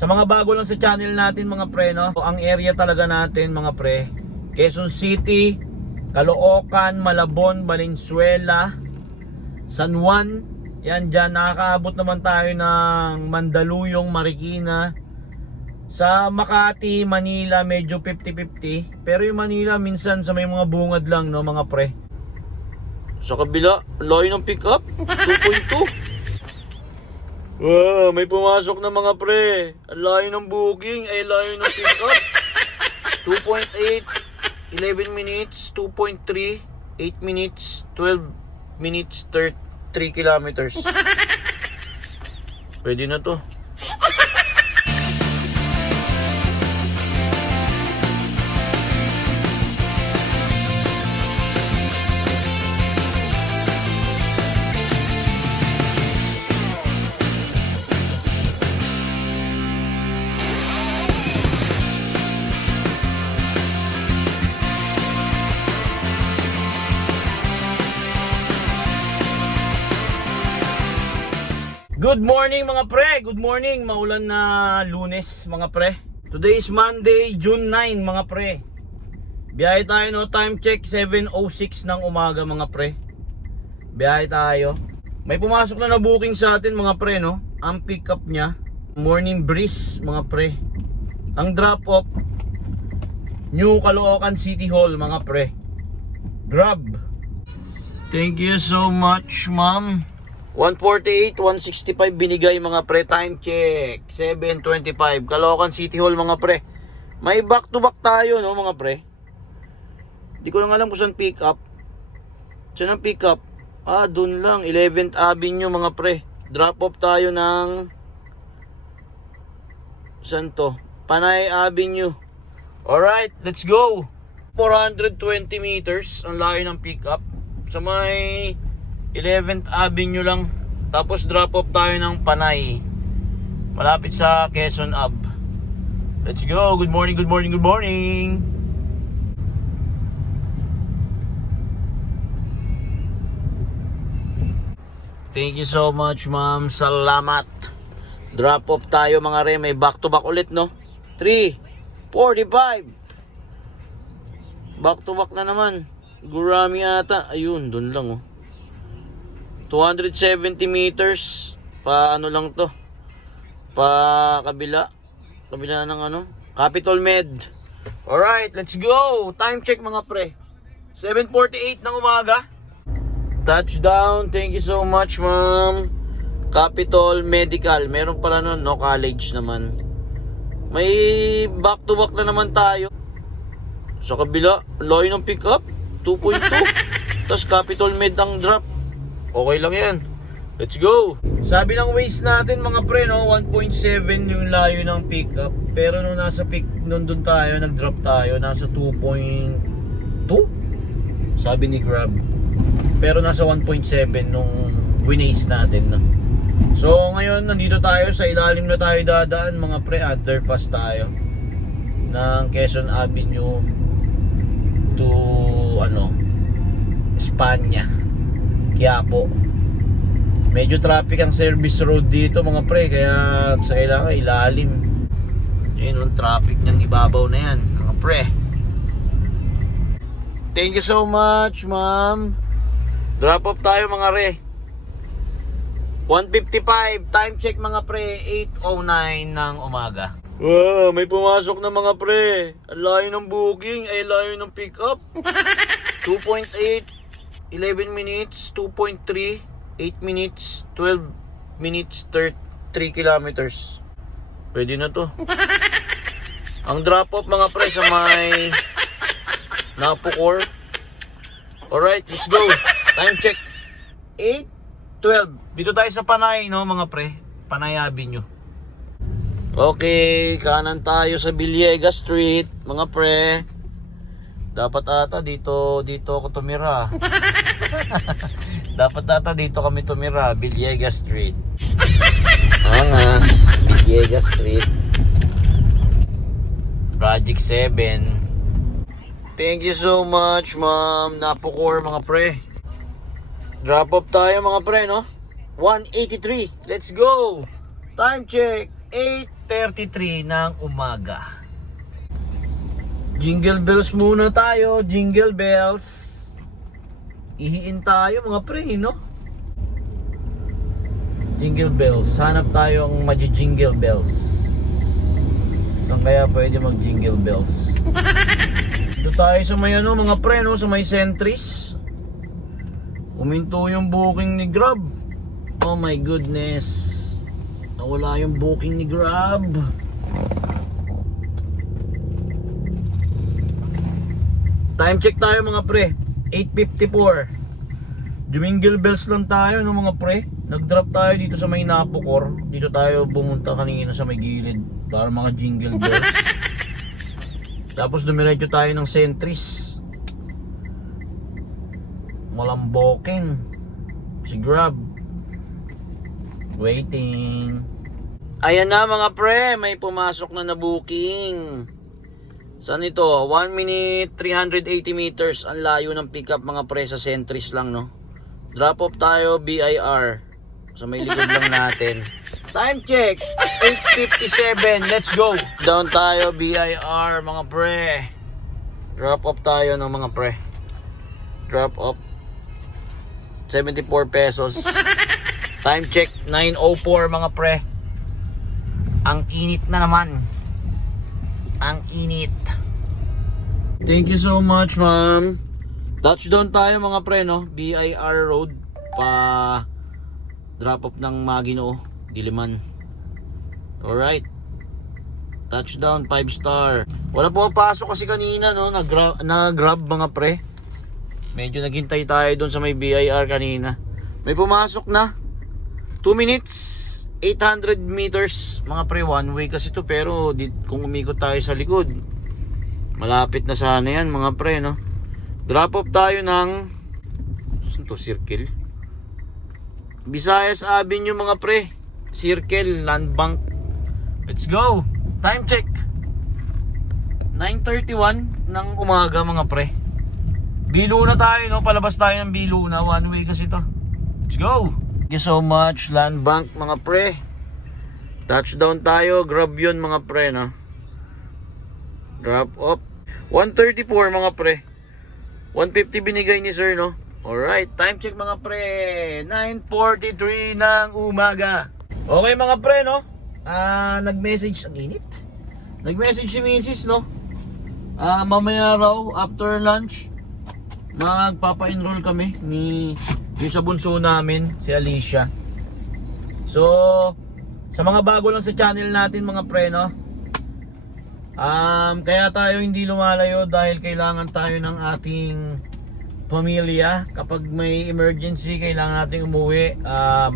Sa mga bago lang sa channel natin mga pre, no? Ang area talaga natin mga pre, Quezon City, Caloocan, Malabon, Valenzuela, San Juan. Yan dyan, nakakaabot naman tayo ng Mandaluyong, Marikina. Sa Makati, Manila, medyo 50-50. Pero yung Manila, minsan sa may mga bungad lang, no mga pre. Sa kabila, layo ng pick up, 2.2. Wow, may pumasok na mga pre. Ang layo ng booking, ay layo ng pick up. 2.8, 11 minutes, 2.3, 8 minutes, 12 minutes, 3 kilometers. Pwede na to. Good morning mga pre, good morning. Maulan na Lunes mga pre. Today is Monday, June 9 mga pre. Biyahe tayo, no, time check 7:06 ng umaga mga pre. Biyahe tayo. May pumasok na booking sa atin mga pre, no. Ang pick up niya, Morning Breeze mga pre. Ang drop off, New Caloocan City Hall mga pre. Grab. Thank you so much ma'am. 148, 165 binigay mga pre. Time check 7:25 Caloocan City Hall mga pre. May back to back tayo, no mga pre. Di ko lang alam kung saan pick up. Saan ang pick up? Dun lang, 11th Avenue mga pre. Drop off tayo ng saan to? Panay Avenue. Alright, let's go. 420 meters ang layo ng pick up. Sa may 11th Avenue lang. Tapos drop off tayo ng Panay, malapit sa Quezon Ave. Let's go. Good morning, good morning, good morning. Thank you so much ma'am. Salamat. Drop off tayo mga re. May back to back ulit, no. 3:45 back to back na naman. Gurami ata. Ayun, dun lang oh. 270 meters pa ano lang to, pa kabila ng ano, Capitol Med. Alright, let's go. Time check mga pre, 7:48 ng umaga. Touchdown. Thank you so much ma'am. Capitol Medical, meron pala nun, no, college naman. May back to back na naman tayo. Sa kabila, layo ng pick up, 2.2. Tapos Capitol Med ang drop. Okay lang yan. Let's go. Sabi ng Waze natin mga pre, no, 1.7 yung layo ng pick up. Pero nung nasa pick, nung dun tayo, nag-drop tayo, nasa 2.2 sabi ni Grab. Pero nasa 1.7 nung winace natin, no? So ngayon nandito tayo, sa ilalim na tayo dadaan mga pre. Underpass tayo ng Quezon Avenue to ano, Espanya, Quiapo. Medyo traffic ang service road dito mga pre, kaya sa kailangan ilalim. Yun yung traffic niyang ibabaw na yan mga pre. Thank you so much ma'am. Drop off tayo mga re. 1:55 time check mga pre, 8:09 ng umaga. Wow, may pumasok na mga pre. Ang layo ng booking, ay layo ng pick up. 2.8, 11 minutes, 2.3, 8 minutes, 12 minutes, 3 kilometers. Pwede na to. Ang drop off mga pre sa may Napocor. Alright, let's go. Time check 8:12. Dito tayo sa Panay, no mga pre. Panay Avenue. Okay, kanan tayo sa Villegas Street mga pre. Dapat ata dito ako tumira. Dapat ata dito kami tumira, Villegas Street. Angas, Villegas Street. Project 7. Thank you so much, ma'am. Napocor mga pre. Drop off tayo mga pre, no? 183. Let's go. Time check 8:13 1:33 ng umaga. Jingle bells muna tayo, jingle bells. Ihiin tayo mga pre, no? Jingle bells, hanap tayong maji-jingle bells. Saan kaya pwede mag-jingle bells? Dito tayo sa may ano, mga pre, no? Sa may Centris. Uminto yung booking ni Grab. Oh my goodness. Nawala yung booking ni Grab. Time check tayo mga pre, 8:54. Jingle bells lang tayo no mga pre. Nag-drop tayo dito sa may Napocor. Dito tayo bumunta kanina sa may gilid para mga jingle bells. Tapos dumiretso tayo ng Centris. Malamboking si Grab. Waiting. Ayan na mga pre, may pumasok na booking. Saan ito? 1 minute 380 meters. Ang layo ng pickup mga pre, sa Centris lang no. Drop off tayo BIR. So may likod lang natin. Time check 8:57. Let's go. Down tayo BIR mga pre. Drop off tayo ng mga pre. Drop off 74 pesos. Time check 9:04 mga pre. Ang init na naman. Ang init. Thank you so much ma'am. Touchdown tayo mga pre no. BIR Road pa drop off ng Maguinoo, Diliman. Alright. Touchdown 5 star. Wala po pasok kasi kanina no. Nag-grab mga pre. Medyo naghintay tayo doon sa may BIR kanina. May pumasok na 2 minutes 800 meters mga pre, one way kasi to, pero kung umikot tayo sa likod malapit na sana yan mga pre no. Drop off tayo ng saan to, Circle Visayas Avenue mga pre, Circle Land Bank. Let's go. Time check 9:31 ng umaga mga pre. Biluna tayo no, palabas tayo ng Biluna, one way kasi to. Let's go. Thank you so much Land Bank mga pre. Touchdown tayo, Grab yun mga pre no. Drop off 1:34 mga pre. 150 binigay ni sir no. Alright, time check mga pre, 9:43 ng umaga. Okay mga pre no. Nag-message, ang init. Nag-message si Mrs. no. Mamaya raw after lunch magpapa-enroll kami ni yung sa bunso namin, si Alicia. So, sa mga bago lang sa channel natin mga pre no, kaya tayo hindi lumalayo dahil kailangan tayo ng ating pamilya. Kapag may emergency, kailangan nating umuwi,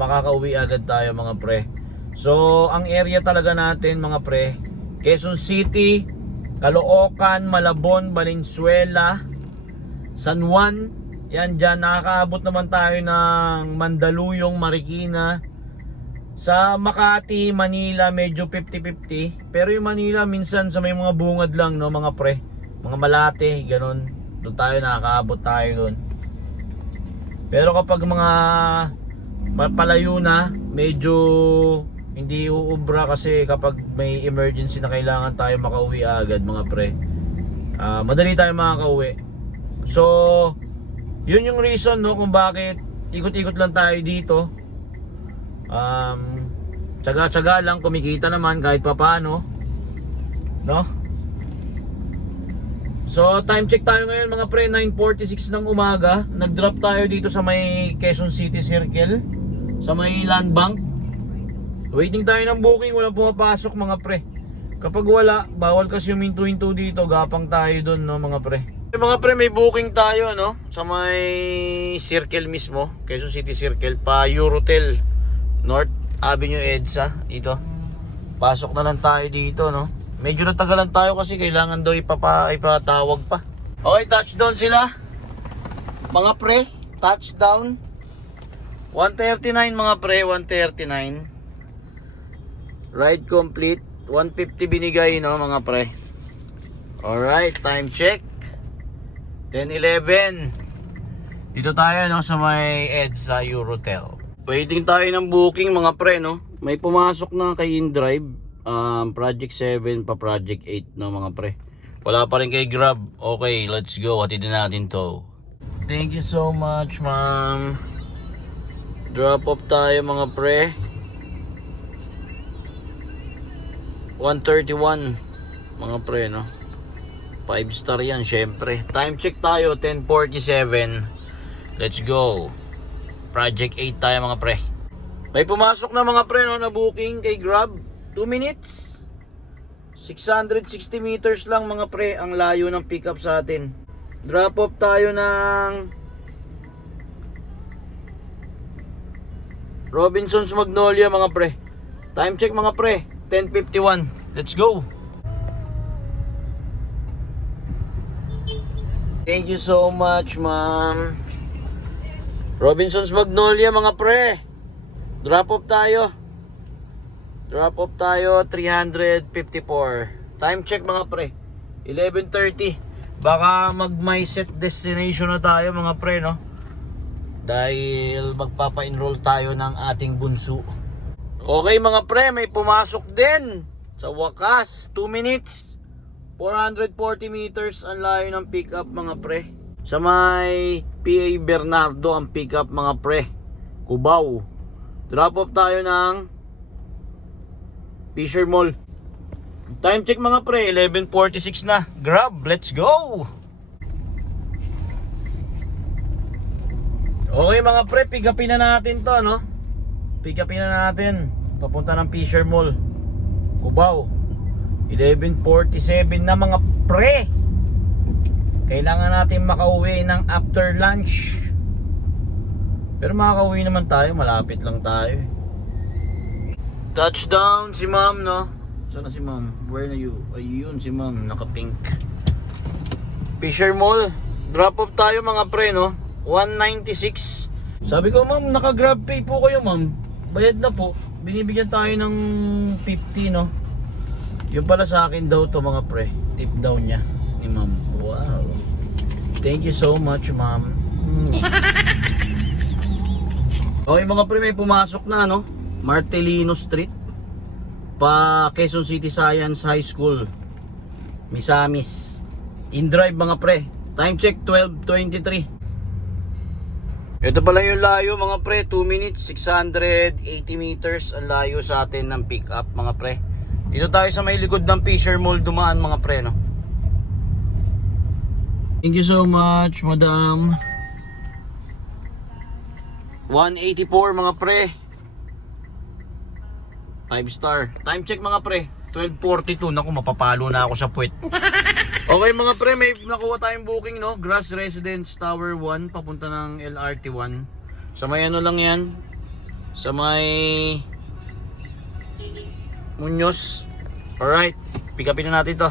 makakauwi agad tayo mga pre. So, ang area talaga natin mga pre, Quezon City, Caloocan, Malabon, Valenzuela, San Juan. Yan dyan, nakakaabot naman tayo ng Mandaluyong, Marikina. Sa Makati, Manila, medyo 50-50. Pero yung Manila, minsan sa may mga bungad lang, no, mga pre. Mga Malate, ganun. Doon tayo, nakakaabot tayo doon. Pero kapag mga palayo na, medyo hindi uubra kasi kapag may emergency na kailangan tayo makauwi agad, mga pre. Madali tayo makakauwi. So, yun yung reason no kung bakit ikot-ikot lang tayo dito. Tsaga-tsaga lang, kumikita naman kahit papaano no. So time check tayo ngayon mga pre, 9:46 ng umaga. Nag-drop tayo dito sa may Quezon City Circle, sa may Land Bank. Waiting tayo ng booking, walang pumapasok mga pre. Kapag wala, bawal kasi huminto-hinto dito, gapang tayo doon no mga pre. Mga pre, may booking tayo no sa may Circle mismo, Quezon City Circle, pa Eurotel North Avenue EDSA dito. Pasok na lang tayo dito no. Medyo natagalan tayo kasi kailangan daw ipatawag pa. Okay, touchdown sila mga pre, touchdown 1:39 mga pre, 1:39. Ride complete, 150 binigay no mga pre. Alright, time check 10:11. Dito tayo no sa may EDSA Eurotel. Waiting tayo ng booking mga pre no. May pumasok na kay InDrive. Project 7 pa Project 8 no mga pre. Wala pa rin kay Grab. Okay, let's go. Hatid na natin to. Thank you so much, ma'am. Drop off tayo mga pre. 131 mga pre no. 5 star yan syempre. Time check tayo 10:47. Let's go. Project 8 tayo mga pre. May pumasok na mga pre no, na booking kay Grab. 2 minutes. 660 meters lang mga pre ang layo ng pickup sa atin. Drop off tayo ng Robinsons Magnolia mga pre. Time check mga pre 10:51. Let's go. Thank you so much, ma'am. Robinsons Magnolia mga pre. Drop off tayo. Drop off tayo 354. Time check mga pre 11:30. Baka mag my set destination na tayo mga pre no. Dahil magpapa-enroll tayo ng ating bunso. Okay mga pre, may pumasok din. Sa wakas, 2 minutes 440 meters ang layo ng pickup mga pre. Sa may PA Bernardo ang pickup mga pre. Cubao. Drop off tayo ng Fisher Mall. Time check mga pre 11:46 na. Grab, let's go. Okay mga pre, pick upin na natin to no. Pick upin na natin papunta ng Fisher Mall, Cubao. 11:47 na mga pre. Kailangan natin makauwi ng after lunch. Pero makakauwi naman tayo, malapit lang tayo. Touchdown si ma'am no. Sana si ma'am? Where na you? Ayun si ma'am, naka-pink. Fisher Mall. Drop off tayo mga pre no. 196. Sabi ko ma'am, naka-grab pay po kayo ma'am. Bayad na po. Binibigyan tayo ng 50 no. Yung pala sa akin daw to mga pre. Tip daw niya ni ma'am. Wow. Thank you so much ma'am. Okay mga pre, may pumasok na no. Martelino Street pa Quezon City Science High School, Misamis. In drive mga pre. Time check 12:23. Ito pala yung layo mga pre, 2 minutes 680 meters ang layo sa atin ng pick up mga pre. Dito tayo sa may likod ng Fisher Mall dumaan mga pre no. Thank you so much madam. 184 mga pre. 5 star. Time check mga pre 12:42. Naku, mapapalo na ako sa puwet. Okay mga pre, may nakuha tayong booking no. Grass Residence Tower 1 papunta ng LRT 1. Sa may ano lang yan, sa may Muñoz. Alright, pick upin na natin to.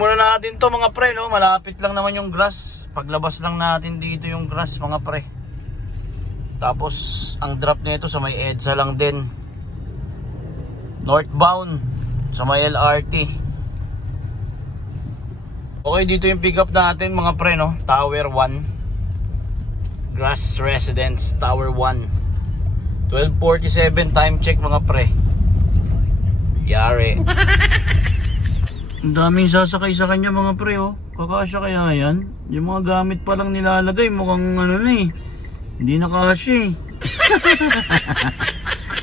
Muna natin to mga pre no. Malapit lang naman yung grass. Paglabas lang natin dito yung grass mga pre. Tapos ang drop nito sa may EDSA lang din. Northbound sa may LRT. Okay, dito yung pick up natin mga pre no. Tower 1. Grass Residence Tower 1. 12:47 time check mga pre. Yari. Ang daming sasakay sa kanya mga pre oh. Kakasya kaya yan? Yung mga gamit pa lang nilalagay mukhang ano na eh. Hindi na kasya eh.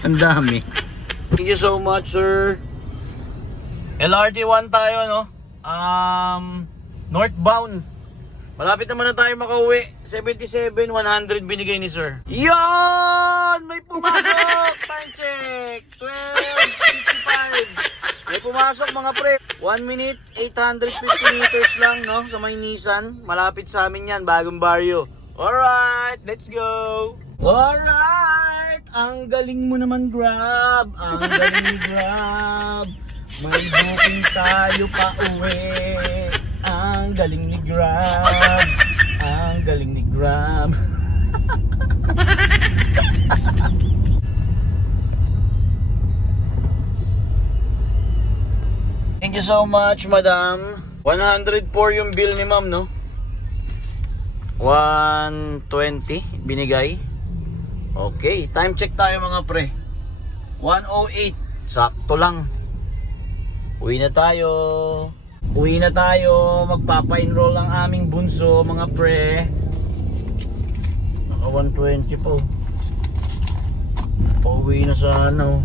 Ang dami. Thank you so much sir. LRT 1 tayo no. Northbound. Malapit naman na tayo makauwi. 77-100 binigay ni sir. Yon! May pumasok! Time check! 12:55. May pumasok mga pre. 1 minute 850 meters lang no. Sa may Nissan. Malapit sa amin yan. Bagong baryo. Alright, let's go! Alright! Ang galing mo naman Grab! Ang galing ni Grab! May booking tayo pa uwi. Ang galing ni Grab. Ang galing ni Grab. Thank you so much, madam. 104 yung bill ni ma'am, no? 120 binigay. Okay, time check tayo mga pre. 108, sakto lang. Uwi na tayo. Uwi na tayo. Magpapa-enroll ang aming bunso, mga pre. Naka 120 po. Pauwi na sa ano.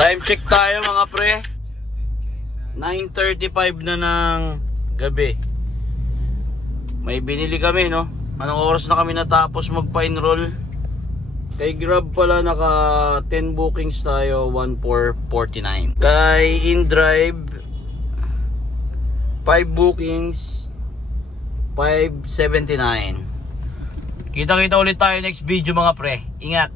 Time check tayo, mga pre. 9:35 na ng gabi. May binili kami, no? Anong oras na kami natapos magpa-enroll? Kay Grab pala naka 10 bookings tayo, 1449. Kay InDrive 5 bookings, 579. Kita-kita ulit tayo next video, mga pre. Ingat.